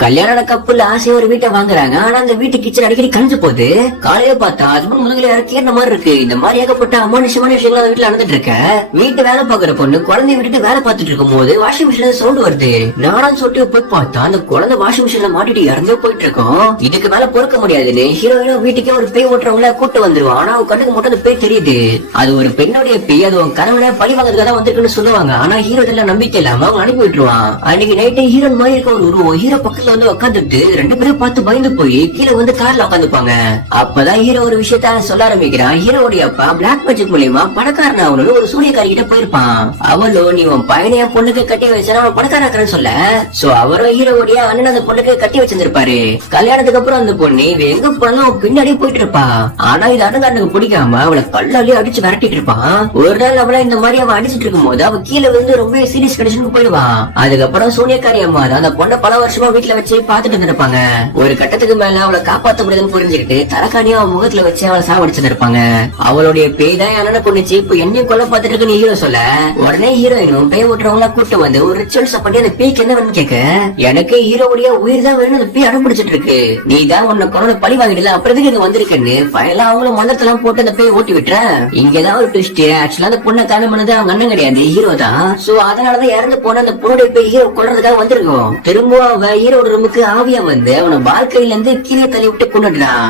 கல்யாண கப்புல ஆசையா ஒரு வீட்டை வாங்குறாங்க. ஆனா அந்த வீட்டு கிச்சன் அடிக்கடி கழிஞ்சு போகுது. காலையில பார்த்தா ஹஸ்பண்ட் முதுகுல இறக்கி அந்த மாதிரி இருக்கு. இந்த மாதிரி ஏகப்பட்ட அமானுஷமான விஷயங்கள் அந்த வீட்டுல நடந்துட்டு இருக்க. வீட்டு வேலை பாக்குற பொண்ணு குழந்தைய விட்டுட்டு வேலை பார்த்துட்டு இருக்கும் போது வாஷிங் மிஷின்ல சவுண்ட் வருது. நானும் சொல்லிட்டு போய் பார்த்தா அந்த குழந்தை வாஷிங் மிஷின்ல மாட்டிட்டு இறந்து போயிட்டு இருக்கோம். இதுக்கு மேல பொறுக்க முடியாதுன்னு ஹீரோயினும் வீட்டுக்கே ஒரு பேய் ஓட்டுறவங்கள கூட்டு வந்துருவான். ஆனா அவங்க கண்ணுக்கு மட்டும் அந்த பேய் தெரியுது. அது ஒரு பெண்ணுடைய பேய். அது உன் கணவனை பழி வாங்குறதுக்காக தான் வந்திருக்குன்னு சொல்லுவாங்க. ஆனா ஹீரோ எல்லாம் நம்பிக்கை இல்லாம அவங்க அனுப்பி விட்டுருவான். அன்னைக்கு நைட்டு ஹீரோன் மாதிரி இருக்க ஒரு உருவம் ஹீரோ பக்கத்துல வந்து உட்காந்துட்டு ரெண்டு பேரும் பார்த்து பயந்து போய் கீழே வந்து கார்ல உட்காந்துப்பாங்க. அப்பதான் ஹீரோ ஒரு விஷயத்த சொல்ல ஆரம்பிக்கிறான். ஹீரோடைய அப்பா பிளாக் மேஜிக் மூலியமா பணக்காரன் அவனு ஒரு சூரியக்காரி கிட்ட போயிருப்பான். அவளோ நீ உன் பையனைய பொண்ணுக்கு கட்டி வச்சா அவன் பணக்காரன் சொல்ல. சோ அவரும் ஹீரோடைய அண்ணன் அந்த பொண்ணுக்கு கட்டி வச்சிருந்திருப்பாரு. கல்யாணத்துக்கு அப்புறம் அந்த பொண்ணு எங்க போனாலும் பின்னாடி போயிட்டு இருப்பா. ஆனா இது அண்ணனுக்கு பிடிக்காம அவளை கல்லாலே அடிச்சு விரட்டிட்டு இருப்பான். ஒரு நாள் அவளை இந்த மாதிரி அவன் அடிச்சிட்டு இருக்கும் போது அவ கீழே வந்து ரொம்ப சீரியஸ் கண்டிஷனுக்கு போயிடுவான். அதுக்கப்புறம் சூரியக்காரி அம்மா அந்த பொண்ணை பல வருஷமா வீட்டுல வச்சு பாத்துட்டு இருப்பாங்க. ஒரு கட்டத்துக்கு மேல அவளை காப்பாத்த முடியாதுன்னு புரிஞ்சுக்கிட்டு தலக்காணியா அவன் முகத்துல வச்சு அவளை சாவடிச்சு இருப்பாங்க. அவளுடைய பேய் தான் என்ன பொண்ணுச்சு இப்ப என்னையும் கொல்ல பாத்துட்டு இருக்கு ஹீரோ சொல்ல. உடனே ஹீரோயினும் பேய் ஓட்டுறவங்களா கூட்டு வந்து ஒரு ரிச்சுவல்ஸ் பண்ணி அந்த பேய்க்கு என்ன வேணும்னு கேட்க, எனக்கு ஹீரோவுடைய உயிர் தான் வேணும் அந்த பேய் அனுப்பிடிச்சிட்டு இருக்கு. நீ தான் உன்னை கொரோனா பழி வாங்கிடல அப்புறத்துக்கு இங்க வந்திருக்கேன்னு ஃபைனலா அவங்களும் மந்திரத்தெல்லாம் போட்டு அந்த பேய் ஓட்டி விட்டுற. இங்கதான் ஒரு ட்விஸ்ட். ஆக்சுவலா அந்த பொண்ணை காரணம் பண்ணது அவங்க அண்ணன் கிடையாது, ஹீரோ தான். சோ அதனாலதான் இறந்து போன அந்த பொண்ணுடைய பேய் ஹீரோ கொல்றதுக்காக வந்திருக்கும். திரும்ப அவ ஹீரோட ரூமுக்கு ஆவியா வந்து அவனை வாழ்க்கையில இருந்து கீழே தள்ளி விட்டு கொண்டுடுறான்.